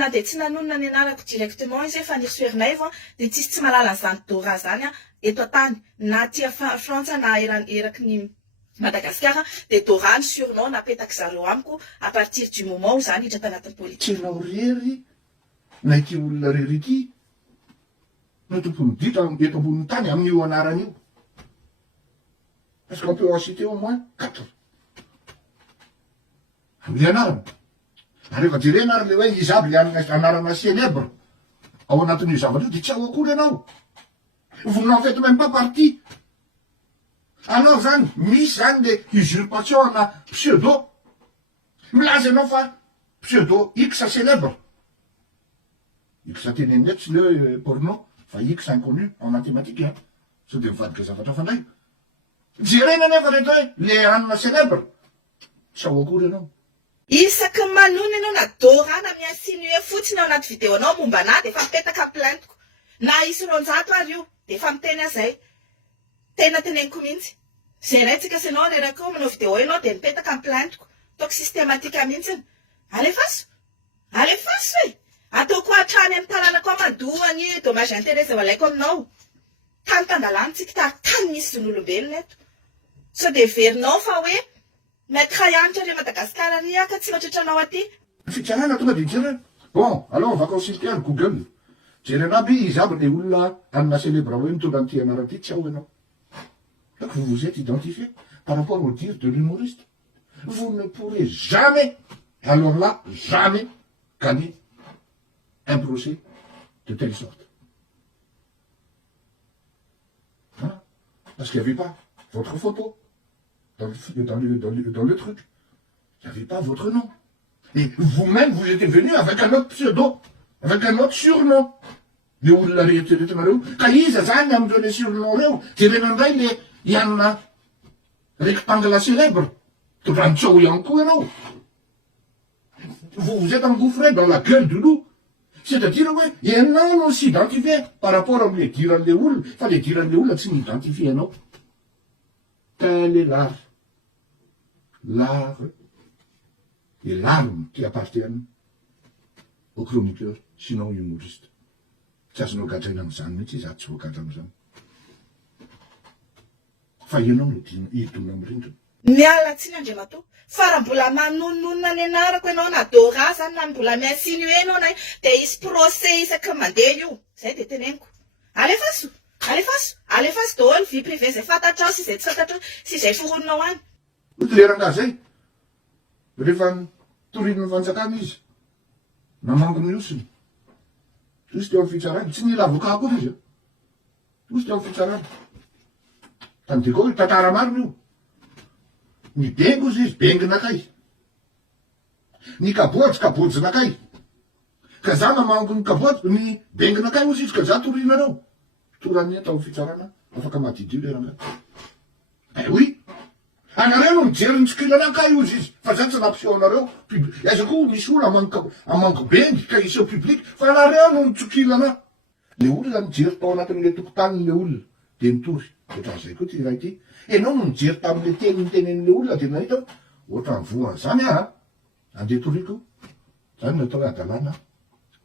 Na dia tsy nanonona ny anarako directement izy fa niresoerinay vao dia tsisy tsy malala an'izany Dora zany eto an-tany na tia Frantsa na eraky ny Madagasikara dia Dora ny surnom napetaka zareo amiko à partir du moment où zany hidra tanatin'ny politika. Tsenao rery na ity olona rery ity no tompony ditra eto ambonin'ny tany amin'io anarany io. Est-ce qu'on peut en citer au moins 4 amin'ny anarany. Rehefa jerena ary le hoe izy aby le anarana célèbre ao anatin'io zavatra io dia tsy ao akory ianao. Vous n'en faites même pas partie. Alors zany misy zany le usurpation na pseudo. Milaza ianao fa pseudo X célèbre. X tenenindray tsy le porno fa X inconnu en mathématique. Sao dia mivadika zavatra fandray. Jerena nefa rehetra hoe le anina célèbre. Tsy ao akory ianao. Isaky manona ianao na Dora na miinsinue fotsiny ao anaty videonao momba anahy dia efa mipetaka plaintiko. Na isy roanjato ary io dia efa miteny azay. Tena teneniko mihitsy. Zeraintsika sy ianao reraka io manao vidéo ianao dia mipetaka plaintiko. Ataoko systématika mihitsiny. Alefaso. Alefaso e. Ataoko hatrany amin'ny tanànako amandoany dommage intérêt zay alaiko aminao. Tany tandalantsika tany misy zon'olombelona eto. Sao dia verinao fa hoe maître ianitra re Madagasikara ry ka tsy mahatratranao aty. Fitsarana tonga dia jerena. Bon, alors on va consulter le Google. Jerena aby izy aby le olona anina célèbre hoe mitondra an'ity anarany ity tsy ao ianao. Donc vous vous êtes identifié par rapport au tir de l'humoriste. Vous ne pourrez jamais, alors là, jamais gagner un procès de telle sorte. Hein? Parce qu'il n'y avait pas votre photo dans le truc. Il n'y avait pas votre nom. Et vous-même, vous étiez venu avec un autre pseudo, avec un autre surnom. Le olona rehetrarehetra ka iza zany amin'ireo le surnom reo jerenandray le ianona rectangle célèbre tondrantsao ihany koa ianao. Vous êtes engouffré dans la gueule du loup. C'est-à-dire hoe ianao no s'identifie par rapport am'le diran'le olona fa le diran'le olona tsy m'identifie ianao. Tel est l'art. L'art et l'arme qui appartiennent aux chroniqueurs, sinon humoristes. Tsy azonao gadraina amin'izany mihitsy izy tsy voagadra amin'izany. Fa ianao no hidona mirindrina. Miala tsiny Andriamatoa. Fa raha mbola manononona ny anarako ianao na Dora zany na mbola miinsinue ianao na dia isy procès isaky mandeha io. Zay dia teneniko. Alefaso. Alefaso. Alefaso daholo vie privée zay fantatrao sy zay tsy fantatrao sy zay forononao any. Leranga zay. Rehefa torinin'ny fanjakana izy. Namango ny osiny. Just teo amin'ny fitsarana. Tsy mila avocat koa izy. Just teo amin'ny fitsarana. Tandika hoe tantara marina io. Ny bengo izy benginakay. Ny kaboajinakay. Ka za namango ny ny benginakay ozy izy ka za torinareo. Torany tao amin'ny fitsarana. Afaka madidio leranga. Eh oui. Anareo no mijery ny tsikilanakay ozy izy. Fa zany tsy nampiseho anareo. Aiza koa misy olo amango bengy ka iseho public. Fa anareo no mitsokilana. Le olona mijery tao anatin'le tokotan'le olona. Dia mitory. Ohatran'izay koa ty raha ity. Enao no mijery tamin'le tenen'le olona dia nahita ohatran'ny voany zany andeha toriko. Zany natao hoe adalàna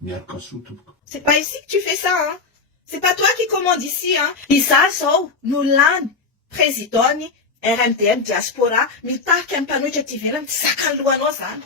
miaraka soa tompoko. C'est pas ici que tu fais ça, hein. C'est pas toi qui commande ici, hein. Iza zao no lany présidony RMDM diaspora mitahaka amin'ny mpanohitra ty ivelany tsy zakan'ny lohanao zany.